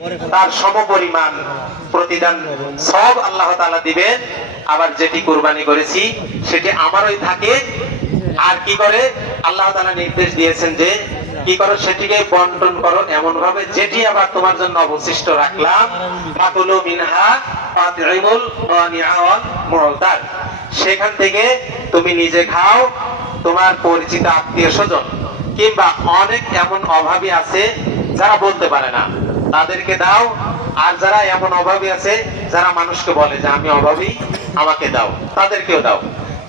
তার সমপরিমাণ প্রতিদান সব আল্লাহ তাআলা দিবেন। আবার যেটি কুরবানি করেছি সেটি আমারই থাকে। আর কি করে আল্লাহ তাআলা নির্দেশ দিয়েছেন যে কি করো, সেটিকে বন্টন করো এমন ভাবে যেটি আবার তোমার জন্য অবশিষ্ট রাখলাম। ফাকুলু মিনহা ফাতইমুল গানিআ ওয়াল মুতার, সেখান থেকে তুমি নিজে খাও, তোমার পরিচিত আত্মীয়-স্বজন কিংবা অনেক এমন অভাবী আছে যারা বলতে পারে না তাদেরকে দাও। আর যারা এমন অভাবী আছে যারা মানুষকে বলে যে আমি অভাবী, আমাকে দাও, তাদেরকেও দাও।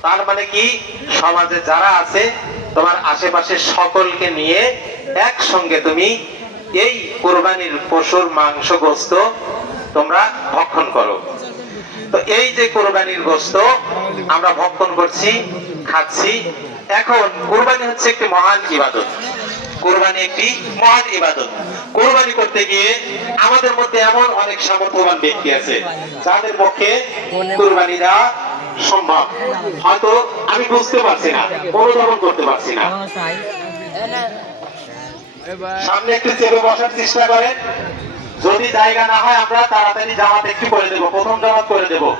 তার মানে কি, সমাজে যারা আছে তোমার আশেপাশে সকলকে নিয়ে একসঙ্গে তুমি এই কুরবানির পশুর মাংস গোশত তোমরা ভক্ষণ করো। তো এই যে কুরবানির গোশত আমরা ভক্ষণ করছি, খাচ্ছি। এখন কুরবানি হচ্ছে একটি মহান ইবাদত। কুরবানি একটি মহান ইবাদত। কুরবানি করতে গিয়ে আমাদের মধ্যে এমন অনেক সামর্থ্যবান ব্যক্তি আছে যাদের পক্ষে কুরবানি দেওয়া সম্ভব, হয়তো আমি বুঝতে পারছি না, অনুধাবন করতে পারছি না। সামনে একটু চেপে বসার চেষ্টা করেন। যদি জায়গা না হয় আমরা তাড়াতাড়ি জামাত একটু করে দেব, প্রথম জামাত করে দেব।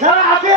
যারা আছে